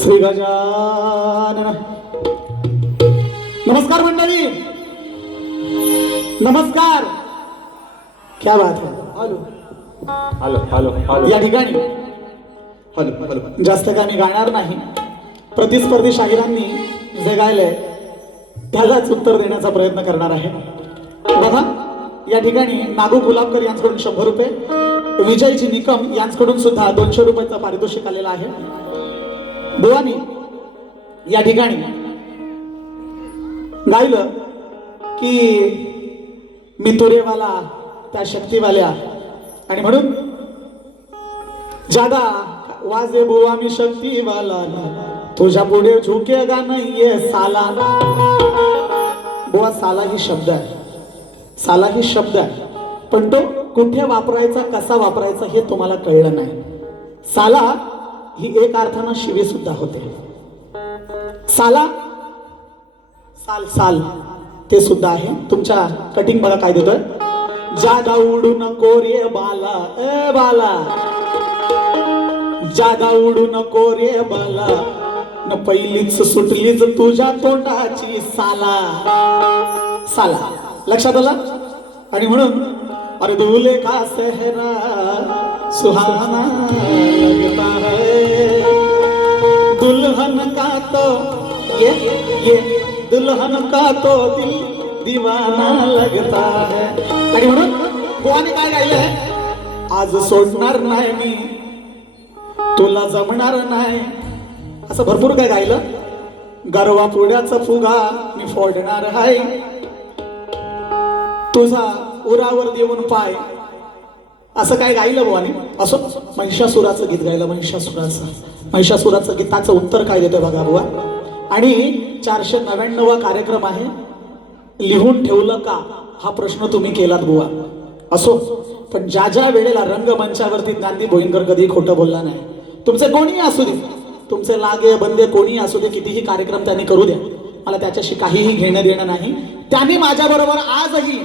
श्री गजानन. नमस्कार मंडळी. नमस्कार. क्या बात है. हॅलो. Hello hello hello. या ठिकाणी हॅलो हॅलो. जास्त का मी गाणार नाही. प्रतिस्पर्धी शाहिरांनी जे गायलंय त्यालाच उत्तर देण्याचा प्रयत्न करणार आहे. बघा या ठिकाणी नागू गुलाबकर यांच्याकडून शंभर रुपये विजयजी निकम यांच्याकडून सुद्धा दोनशे रुपयाचा पारितोषिक आलेला आहे. भवानी या ठिकाणी गायलं की मी तुरेवाला त्या शक्तीवाल्या. आणि म्हणून जादा वाजे बुवा मी शक्तीवाला. तुझ्या पुढे झुकेगा नाहीये साला बुवा साला ही शब्द आहे. साला ही शब्द आहे. पण तो कुठे वापरायचा कसा वापरायचा हे तुम्हाला कळलं नाही. साला ही एक अर्थानं शिवी सुद्धा होते. साला साल साल ते सुद्धा आहे. तुमच्या कटिंग बघा काय देतोय? जादा उडू नको रे बाला ए बाला. जादा उडू नको रे बाला. न पहिलीच सुटलीच तुझ्या तोंडाची साला. साला. लक्षात आला? आणि म्हणून अरे दुले का सहरा? सुहाना लगता है। दुल्हन का तो ये ये दुल्हन का तो दिल दीवाना लगता है। आणि म्हणून गोवाने काय गायलं आहे आज सोडणार नाही मी तुला जमणार नाही। असं भरपूर काय गायलं? गरवा पुढ्याचा फुगा मी फोडणार आहे। तुझा उरावर देऊन पाय असं काय गायलं बुवानी असो महिषासुराचं गीत गायलं महिषासुराचं. महिषासुराचं गीताचं उत्तर काय देतोय बघा बुवा. आणि चारशे नव्याण्णव कार्यक्रम आहे लिहून ठेवलं का? हा प्रश्न तुम्ही केलात बुवा. असो पण ज्या ज्या वेळेला रंगमंचावरती गांधी भोईनकर कधी खोटं बोलला नाही. तुमचे कोणीही असू दे. तुमचे लागे बंदे कोणीही असू दे कितीही कार्यक्रम त्यांनी करू द्या. मला त्याच्याशी काहीही घेणं देणं नाही. त्यांनी माझ्याबरोबर आजही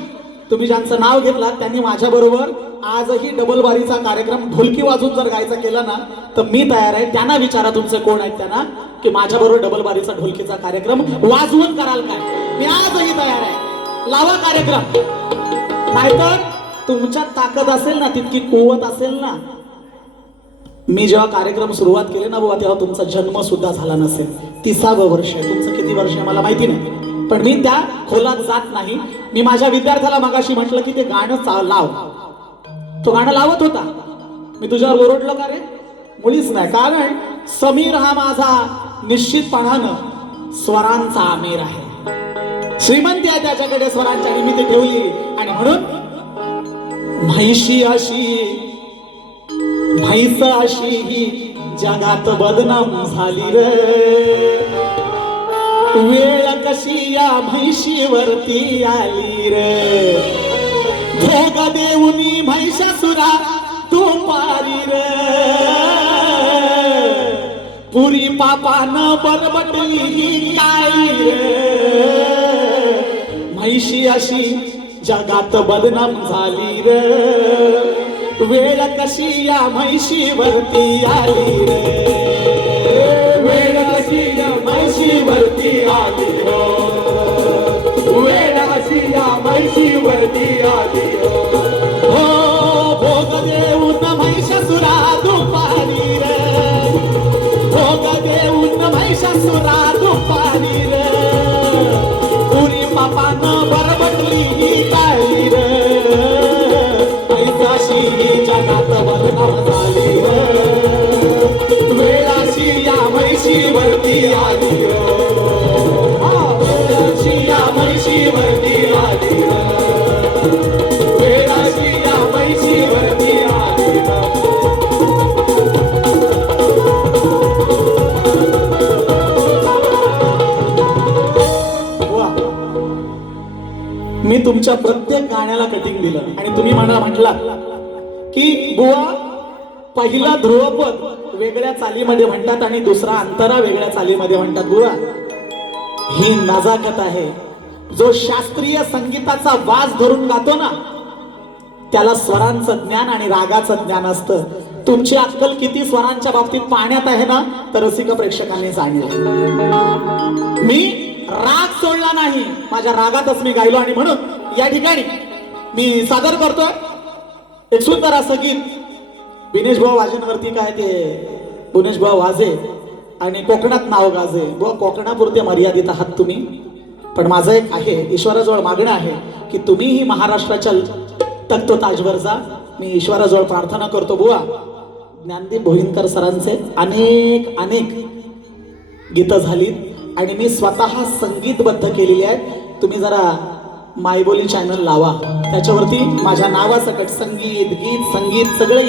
तुम्ही ज्यांचं नाव घेतलं त्यांनी माझ्याबरोबर आजही डबल बारीचा कार्यक्रम ढोलकी वाजून जर गायचा केला ना तर मी तयार आहे. त्यांना विचारा तुमचे कोण आहेत त्यांना की माझ्याबरोबर डबल बारीचा ढोलकीचा कार्यक्रम वाजवून कराल काय. मी आजही तयार आहे. लावा कार्यक्रम. नाहीतर तुमच्यात ताकद असेल ना तितकी कुवत असेल ना. मी जेव्हा कार्यक्रम सुरुवात केले ना बाबा तेव्हा तुमचा जन्म सुद्धा झाला नसेल. तिसावं वर्ष तुमचं किती वर्ष आहे मला माहिती नाही. पण मी त्या खोलात जात नाही. मी माझ्या विद्यार्थ्याला मगाशी म्हटलं की ते गाणं लाव. तो गाणं लावत होता. मी तुझ्यावर ओरडलो का रे? मुळीच नाही. कारण समीर हा माझा निश्चितपणानं स्वरांचा आमेर आहे. श्रीमंती आहे त्याच्याकडे स्वरांच्या निमित्त ठेवली. आणि म्हणून म्हैशी अशी म्हैस अशी ही जगात बदनाम झाली रे. वेळ कशी या म्हैशीवरती आली रे? भोग देऊनी म्हैशासुरा तू पारी रे. पुरी पापानं बरबटली काय काळी रे. म्हैशी अशी जगात बदनाम झाली रे. वेळ कशी या म्हैशीवरती आली रे? म्हैशीवरती आली हो. वेळ आली हो. हो. भोग देऊन महिषासुरा दुपारी रे. भोग देऊन महिषासुरा दुपारी रे. पुरी पापानं बरबटली ही काळी रे. ही जगात बदनाम झाली रे. वेळाशी या म्हैशीवरती आली म्हटला की बुवा पहिला ध्रुवपद वेगळ्या चालीमध्ये म्हणतात आणि दुसरा अंतरा वेगळ्या चालीमध्ये म्हणतात बुवा. ही नजाकत आहे. जो शास्त्रीय संगीताचा वाज धरून गातो ना त्याला स्वरांचं ज्ञान आणि रागाचं ज्ञान असतं. तुमची अक्कल किती स्वरांच्या बाबतीत पाण्यात आहे ना तर रसिक प्रेक्षकांनी सांगितलं. मी राग सोडला नाही. माझ्या रागातच मी गायलो आणि म्हणून या ठिकाणी मी सादर करतोय. एक सुंदर असं गीत. बिनेश भाऊ वाजेंवरती काय ते बुनेश भाऊ वाजे आणि कोकणात नाव गाजे. बुवा कोकणापुरते मर्यादित आहात तुम्ही. पण माझं एक आहे ईश्वराजवळ मागणं आहे की तुम्हीही महाराष्ट्राच्या तत्व ताजवर जा. मी ईश्वराजवळ प्रार्थना करतो बुवा. ज्ञानदीप भोईनकर सरांचे अनेक अनेक गीतं झालीत आणि मी स्वतः संगीतबद्ध केलेली आहेत. तुम्ही जरा मायबोली चॅनल लावा. त्याच्यावरती माझ्या नावासकट संगीत गीत संगीत सगळे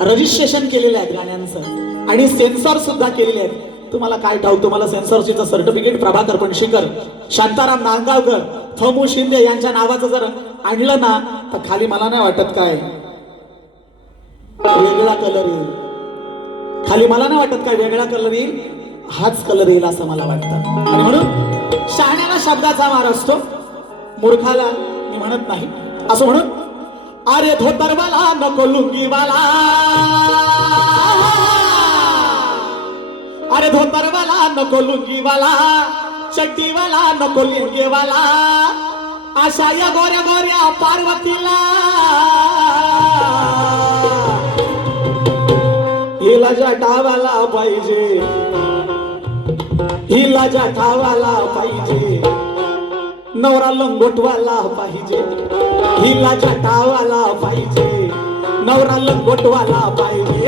रजिस्ट्रेशन केलेलं आहेत गाण्यांचं. आणि सेन्सॉर सुद्धा केलेले आहेत. तुम्हाला काय ठाऊक तुम्हाला सेन्सॉरशीचं सर्टिफिकेट प्रभाकर पणशीकर शांताराम नांदगावकर थमू शिंदे यांच्या नावाचं जर आणलं ना तर खाली मला नाही वाटत काय. वेगळा कलर येईल. खाली मला नाही वाटत काय वेगळा कलर येईल. हाच कलर येईल असं मला वाटतं. आणि म्हणून शहाण्याला शब्दाचा मार असतो. मूर्खाला मी म्हणत नाही. असं म्हणून अरे धोतरवाला नको लुंगीवाला. अरे धोतरवाला नको लुंगीवाला चड्डीवाला नको लिंगेवाला अशा या गोऱ्या गोऱ्या पार्वतीला. हिला जटावाला पाहिजे हिला जटावाला पाहिजे. नवरा लंगोटवाला पाहिजे. हिला जटावाला पाहिजे. नवरा लंगोटवाला पाहिजे.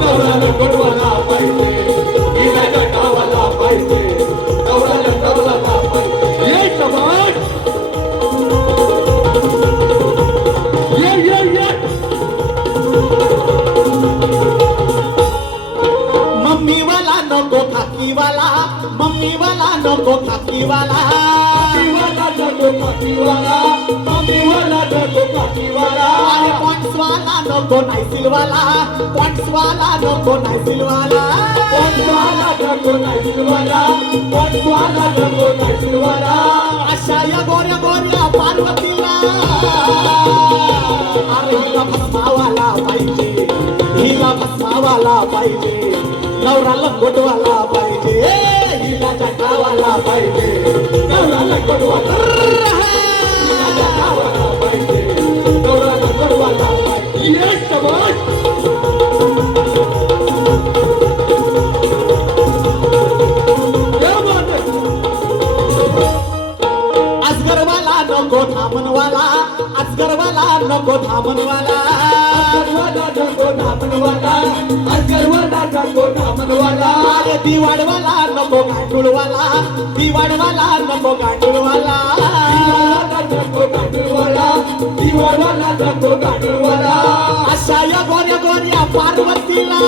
नवरा लंगोटवाला पाहिजे. हिला जटावाला पाहिजे. नको नाही सिलवाला. पॉट्सवाला नको नाही सिलवाला. पॉट्सवाला नको नाही सिलवाला. पॉट्सवाला नको नाही सिलवाला. अशा या गोऱ्या गोऱ्या पार्वतीला. अरे हिला भस्मावाला पाहिजे. हिला भस्मावाला पाहिजे. नवरा लंगोटवाला पाहिजे. हिला जटावाला पाहिजे. नवरा लंगोटवाला. अरे नको गांडूळवाला. दिवाडवाला नको गांडूळवाला. नको गांडूळवाला. दिवाडवाला नको गांडूळवाला. अशा या गोऱ्या गोऱ्या पार्वतीला.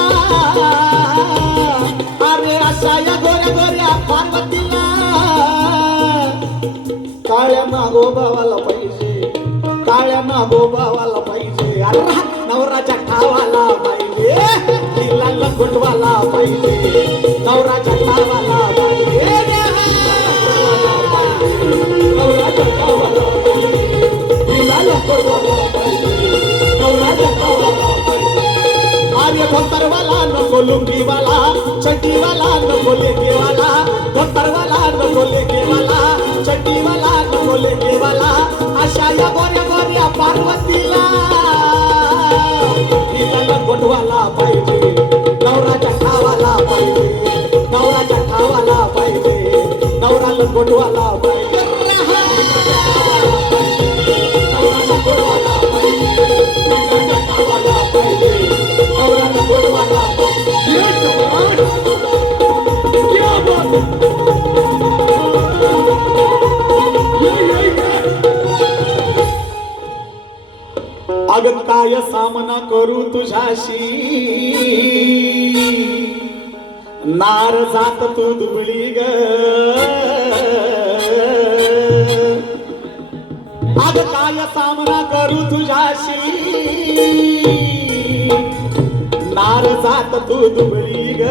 अरे अशा या गोऱ्या गोऱ्या पार्वतीला. काळ्या मागोबावाला पाहिजे. काळ्या मागोबावाला पाहिजे. अरे नवराच्या ठावाला. तिला लंगोटवाला पाहिजे अगताय काय सामना करू तुझ्याशी? नार जात तू दुबळी ग. आज काय सामना करू तुझ्याशी? नार जात तू दुबळी ग.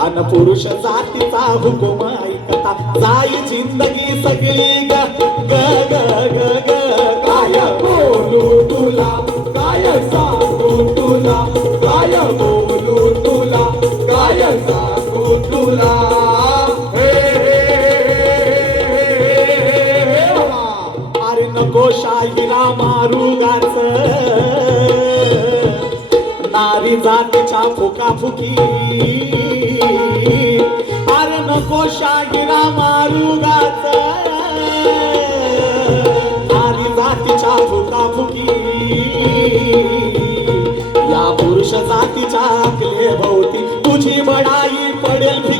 अन पुरुष जातीचा हुकुम ऐकता जाई जिंदगी सगळी ग. फुकाफुकी अरे नको शागिरा मारू गाच नारी जातीच्या फुकाफुकी या पुरुष जातीच्या आकले भोवती तुझी बडाई पडेल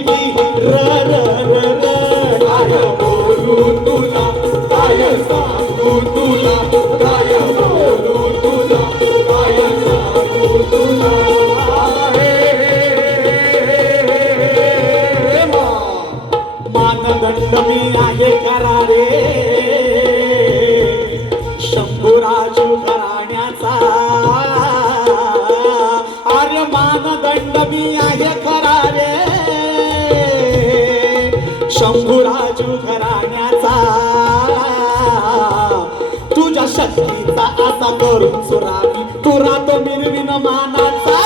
असा करून सुरामी तो मिरविन मानाचा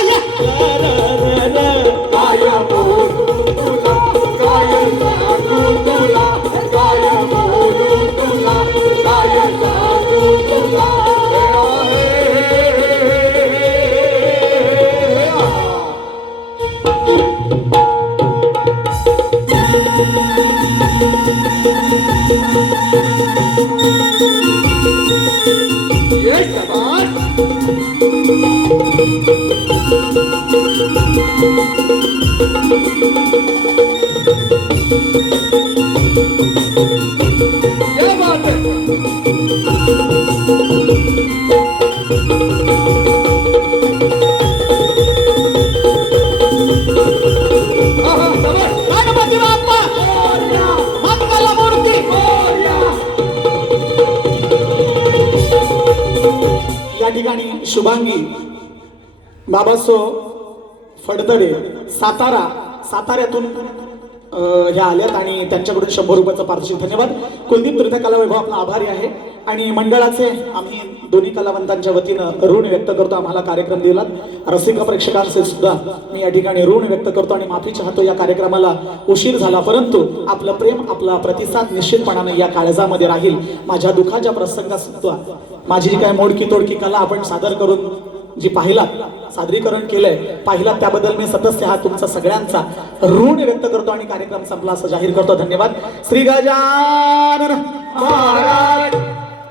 काय बोलू तुला काय तुला काय बोलू तुला काय तुला शुभांगी बाबासो फडतडे सातारा साताऱ्यातून ह्या आल्यात आणि त्यांच्याकडून शंभर रुपयाचा पारितोषिक धन्यवाद. कुलदीप तृतीय वैभव आपला आभारी आहे. आणि मंडळाचे आम्ही दोन्ही कलावंतांच्या वतीनं ऋण व्यक्त करतो. आम्हाला कार्यक्रम दिलात. रसिका प्रेक्षकांचे सुद्धा मी या ठिकाणी ऋण व्यक्त करतो आणि माफी चाहतो. या कार्यक्रमाला उशीर झाला परंतु आपलं प्रेम आपला प्रतिसाद निश्चितपणाने या काळजामध्ये राहील. माझ्या दुःखाच्या प्रसंगात सुद्धा माझी जी काय मोडकी तोडकी कला आपण सादर करून जी पाहिला सादरीकरण केलंय पाहिला त्याबद्दल मी सदस्य हा तुमचा सगळ्यांचा ऋण व्यक्त करतो आणि कार्यक्रम संपला असं जाहीर करतो. धन्यवाद. श्री गजानन महाराज!